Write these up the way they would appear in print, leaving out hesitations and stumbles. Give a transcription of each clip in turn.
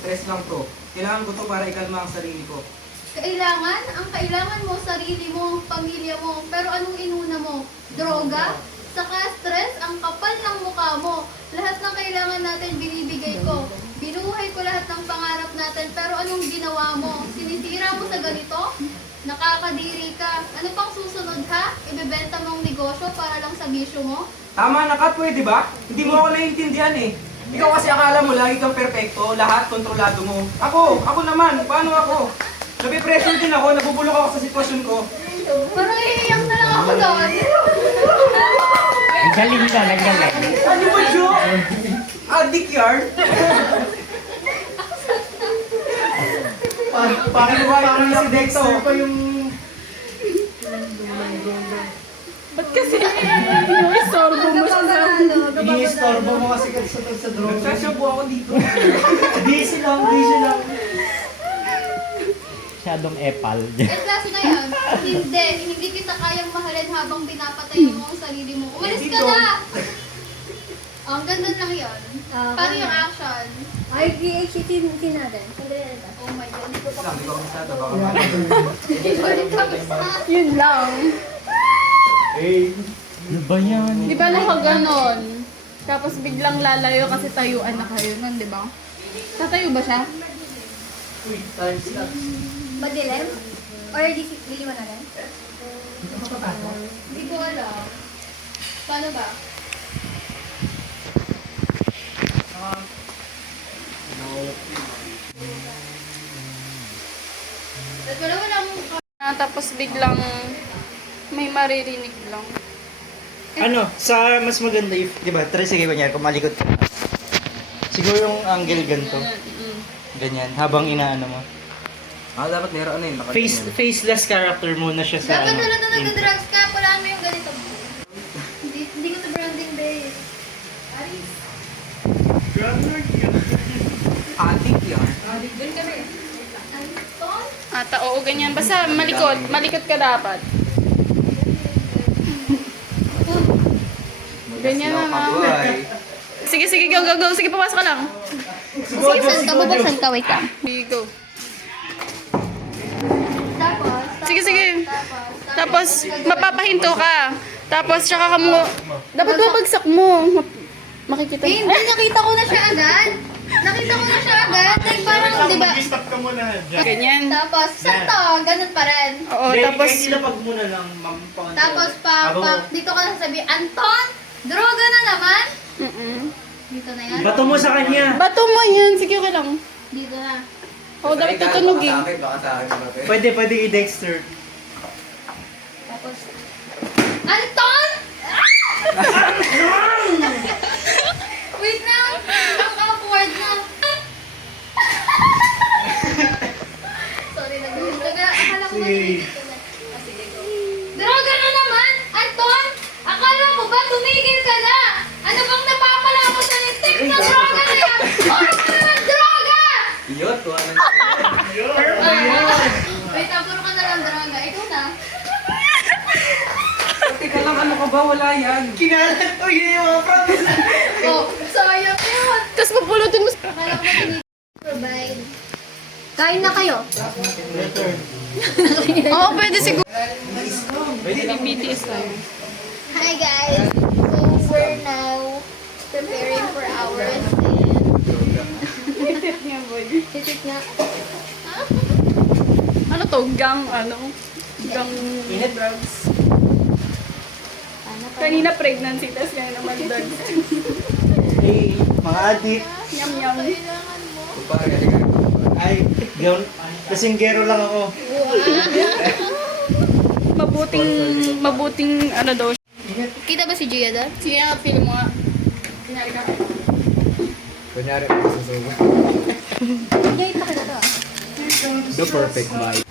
Stress lang to. Kailangan ko to para ikalma ang sarili ko. Kailangan? Ang kailangan mo, sarili mo, pamilya mo. Pero anong inuna mo? Droga? Saka stress? Ang kapal ng mukha mo. Lahat ng kailangan natin binibigay ko. Binuhay ko lahat ng pangarap natin. Pero anong ginawa mo? Sinisira mo sa ganito? Nakakadiri ka. Ano pang susunod ha? Ibebenta mong negosyo para lang sa bisyo mo? Tama na ka, pwede ba? Hindi mo ako naiintindihan eh. Ikaw kasi akala mo lagi kang perpekto, lahat kontrolado mo. Ako naman, paano ako? Napipressure din ako, nabubulok ako sa sitwasyon ko. Parang iiyak na lang ako doon. Ang galing ka, ang galing. Ano ba, Jo? Addict yarn? Bakit ba yung si Dexter pa yung... Ba't kasi i-sorbo mo siya? I-istorbo mo kasi sa drone. Nagsasyabu ako dito. Busy lang. Masyadong epal. Eh, klase na yan. Hindi kita kayang mahalin habang pinapatay mo ang sarili mo. Umalis ka Dito. na! Oh, ang ganda lang yun. Paano yung action? RBHT natin. Oh my God, hindi ko pa Lang, di ba masyado? Baka Yun lang. Ano ba yan? Di ba nakaganon? Tapos biglang lalayo kasi tayuan na kayo nun, di ba? Tatayo ba siya? Time slot. Madilim? Or diliwan na rin? Hindi ko alam. Paano ba? Wala Tapos biglang may maririnig lang. Ano, sa mas maganda if, di ba, try sige kunyari, kung malikot ka. Siguro yung angle ganito. Ganyan, habang inaano mo. dapat meron ano yun. Faceless character muna siya sa Dapat ano. wala na nag-drugs ka, wala mo yung ganito. Hindi ko to branding base. Aris. Addict yarn? Anton? Ata, oo, ganyan. Basta malikot. Malikot ka dapat. Ganyan na, ma'am. Sige, sige, go, go, go. Sige, pumasok ka lang. Sige, saan ka? Bubuksan ka, wait lang. Sige, go. Tapos, Sige, sige. Tapos, mapapahinto ka. Tapos, tsaka ka mo... Dapat mabagsak mo. Makikita eh, hindi, nakita ko na siya agad. Nakita ko na siya agad. Like, parang, di ba? Stop ka muna dyan. Ganyan. Tapos, sakto, ganun pa rin. Oo, tapos... Kahit ilapag muna lang, ma'am. Tapos, dito ka na sabi, Anton, droga na naman. Dito na yan. Bato mo sa kanya. Bato mo yan. Sige, okay lang. Dito na. Oo, dapat tutunugin. Baka sa akin. Pwede i-Dexter. Tapos, Anton! Wait lang. Ang awkward na. Sorry, nag-ulit ka na. Akala ko Sige. dito na. Sige, go. Droga na naman! Anton! Akala ko ba tumigil ka na? Ano bang napapala mo sa lintik na droga na yan? Puro ka naman droga! Yun, tuwa na. Wait, puro ka na lang droga. Ikaw na. Teka lang, ano ka ba? Wala yan. Kinalat ko yun yung promise. Oh, sayang yun. Tapos papulutin mo. Akala ko ba tumigil? Provide. Kain na kayo. Oo, pwede siguro. BTS tayo. Hi guys! So we're now preparing for our Titik nga. Ano to? Gang, ano? Gang... drugs. Kanina pregnancy, tapos ngayon naman drugs. Hey, mga adik. Yum, yum. kailangan mo. Ay, kasinggero lang ako. Mabuting ano daw. Kita ba si Gia doon? Sige nga, feel mo nga. Kunyari ka. Kunyari ako sa sumo. Yay, pakita to ah. The perfect bite.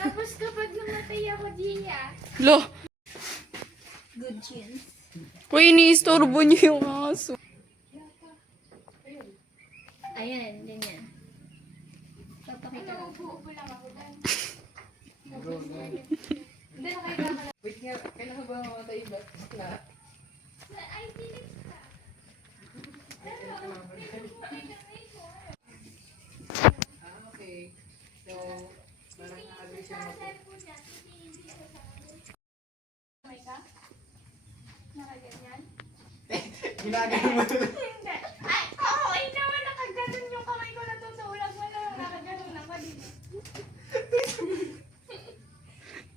Tapos kapag namatay ako, Gia. Lo, Good chance. uy, iniistorbo niyo yung aso. Ayan, ganyan. Papakita lang. Wait nga, kailangan ba mamatay ba? Okay. So, parang na-agree siya mo. Ginagawa mo tuloy. Ay, oo, ay naman nakaganon yung kamay ko natutulog. Wala, nakaganon ako dito.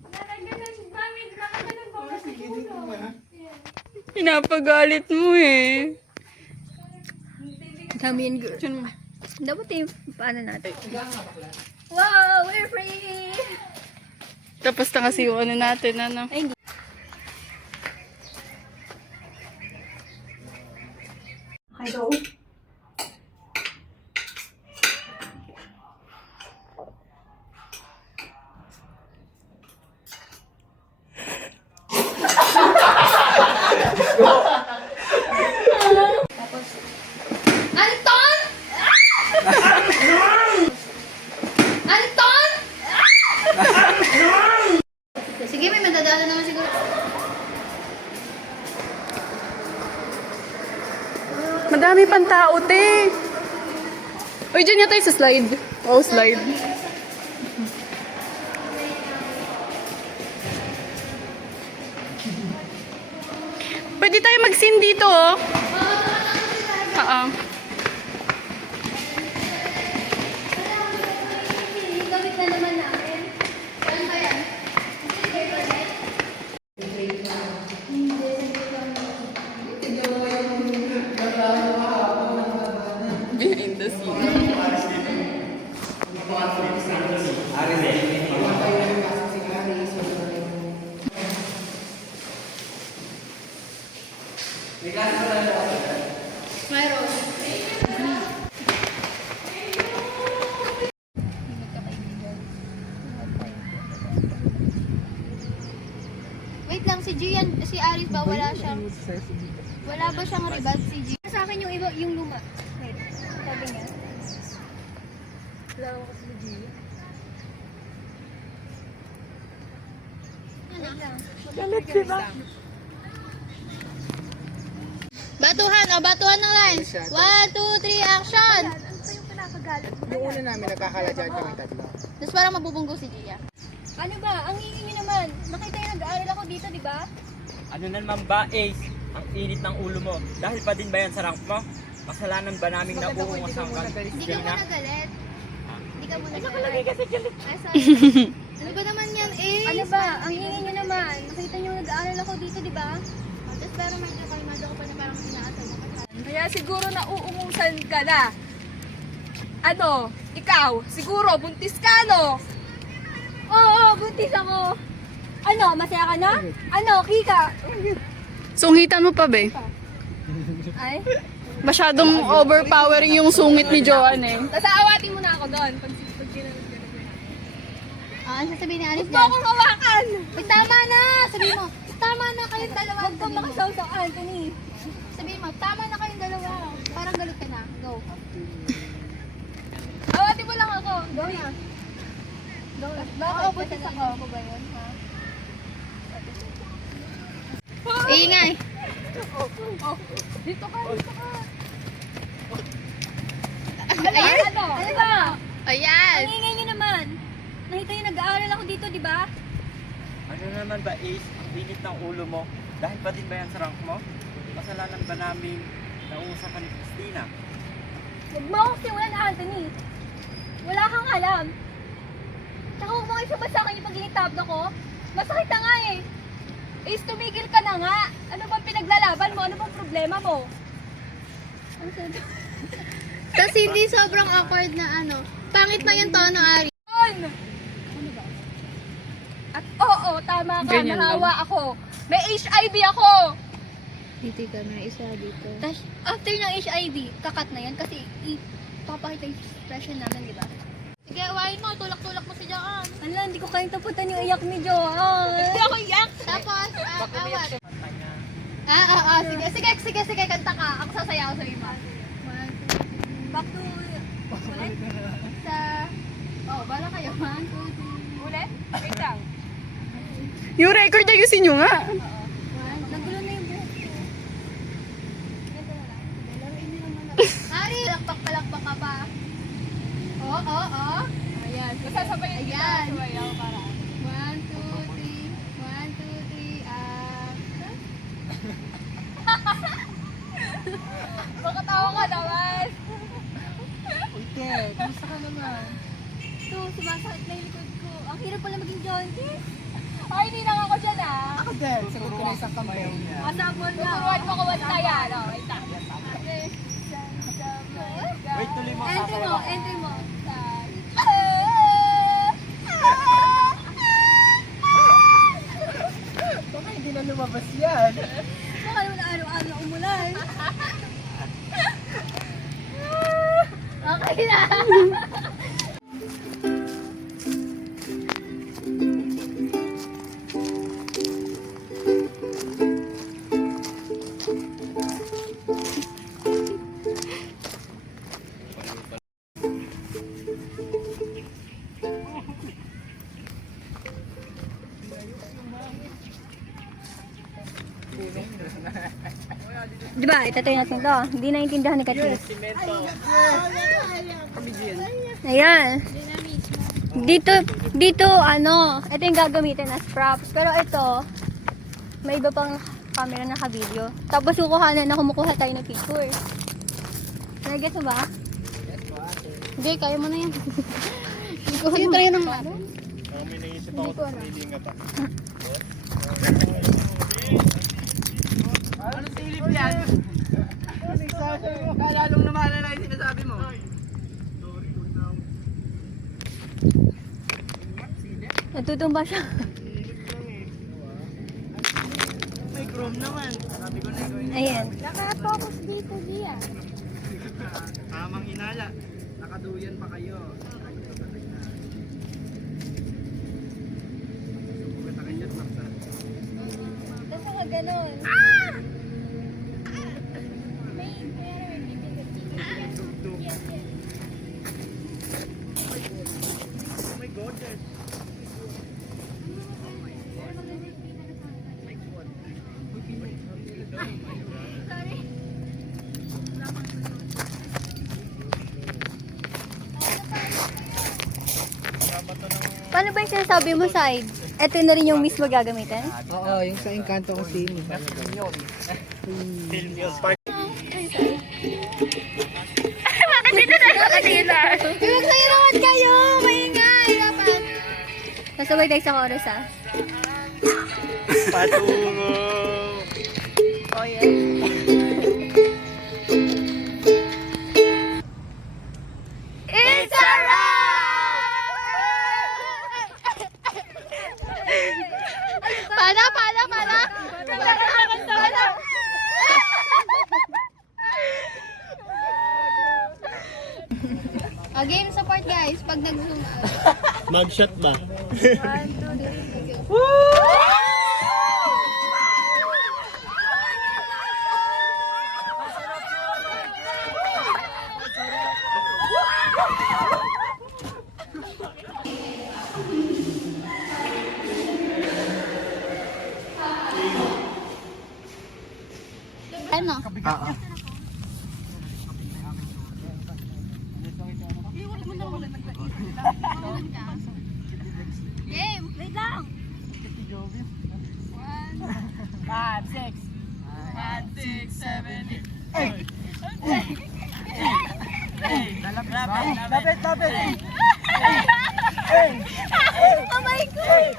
Nakaganon ba? May nakaganon ba ako sa ulo? Pinapagalit mo eh. Kami and girl. Dapat yung paano natin. Wow, we're free! Tapos na kasi yung ano natin, ano. Ay, hindi. Okay, go. Anton! Anton! Sige, may madadala naman siguro. Madami pang tao, te. Uy, dyan nga tayo sa slide. Oh, slide. Pwede tayo mag-scene dito, oh. Gamit na naman namin. Ano ba yan? Behind the scene. Mayroon. Wait lang, si Gian, si Aris ba? Wala ba siyang ribad si Gian? Sa akin yung iba, yung luma. Wait, sabi niya. Wala ko kasi si Gia. Galit diba? Batuhan, batuhan ng lines. 1, 2, 3, action! Ano pa yung pinapagalit? Yung una namin nagkakala dyan kami tatlo. Tapos parang mabubunggo si Gia. Ano ba? Ang ingin niyo naman. Nakita yung nag-aaral ako dito, di ba? Ano naman ba, Ace? Ang init ng ulo mo. Dahil pa din ba yan sa rank mo? Kasalanan ba naming nauungas ang Hindi ka muna galit. Hindi ka muna galit. kasi galit. Ay, sorry. Ano ba naman yan, eh? Ano ba? Ang ingin niyo naman. Nakita niyo nag-aaral ako dito, di ba? Tapos pero medyo kalmado ko pa na parang inaasal mo kasi. Kaya siguro nauumusan ka na. Ano? Ikaw? Siguro, buntis ka, no? Oo, buntis ako. Ano, masaya ka na? Ano, Kika? Sunghitan mo pa, be. Ay? Masyadong overpowering yung sungit ni Joanne, eh. Tapos aawatin mo na ako doon. Pag ginawa. Ano sasabihin ni Aris Huwag mo dyan? akong hawakan! Uy, tama na! Sabihin mo, tama na kayong dalawa. Huwag kang makasawsaw, Anthony. Sabihin mo, tama na kayong dalawa. Parang galit ka na. Go. Awatin mo lang ako. Go na. Go na. Oo, buntis ako. Ako ba yun, ha? Ingay. Dito ka, dito ka. Ayan. Ano ba? Ayan. Ang ingay niyo naman. Nakita niyo nag-aaral ako dito, di ba? Ano naman ba, Ace? Ang init ng ulo mo. Dahil pa din ba yan sa rank mo? Kasalanan ba namin nauungas ka ni Christina? Huwag mo akong simulan, Anthony. Wala kang alam. Tsaka huwag mo isubad sa akin yung pag initabla ko. Masakit na nga eh. Ace, tumigil ka na nga. Ano bang pinaglalaban mo? Ano bang problema mo? Ano sa'yo? Tapos hindi sobrang awkward na ano. Pangit na yung tono, Ari. Ano ba? At oo, tama ka. Ganyan lang. Nahawa ako. May HIV ako. Dito ka na, isa dito. Tapos, after ng HIV, kakat na yan kasi ipapakita yung expression namin, di ba? Sige, awain mo. Tulak-tulak mo si Jaan. Ano, hindi ko kayang taputan yung iyak ni Joan. Hindi ako iyak. Tapos, awat. Sige, kanta ka. Ako sasayaw sa iba. Back to... Sa... Oh, bala kayo. 1, 2, 3. Ulit? Wait lang. Yung record ayusin nyo nga. Nagulo na yung buhok ko. Ganito na lang. Laruin niyo naman ako. Ari, lakpak ka pa. Oo. Ayan. Masasabay yung Ayan. sabay ako para. 1, 2, 3. 1, 2, 3. Makatawa ka naman. Ito, sumasakit na yung likod ko. Ang hirap pala maging jaundice. Ay, hindi lang ako dyan ah. Ako din, sagot ko na isang kamay. Masabon na. Turuan mo ko basta yan. Oh, wait lang. Wait, tuloy mo. Entry mo. Baka hindi na lumabas yan. Baka naman na araw-araw na umulan. Okay na. Diba, itatry natin to. Hindi naintindihan ni Katis. Ayan. Dito, ito yung gagamitin as props. Pero ito, may iba pang camera na ka-video. Tapos kukuhanan na kumukuha tayo ng picture. Nag-get mo ba? Hindi, kaya mo na yan. Sige, try ng ano? Hindi ko alam. Ano silip yan? Sabi mo, kalalong namalala yung sinasabi mo. Natutumba siya. May chrome naman. Sabi ko na ikaw. Ayan. Nakafocus dito, Gia. Tamang hinala. Nakaduyan pa kayo. Tapos nga ganun. Oh my God, guys. Paano ba yung sinasabi mo, side? Ito na rin yung mismo gagamitin? Oo, yung sa Encanto ko film. Film yun. Bakit dito na nakatila? Magsayo naman kayo! Maingay! Dapat! Nasabay tayo sa chorus, ah. Patungo! Oh, yeah. It's a Game support guys, pag nag-zoom out. Mag-shot ba? 1, 2, 3, go. Ano? Game! Wait lang! 5, 6. 5, 6, 7, 8. Lapit! Oh my God!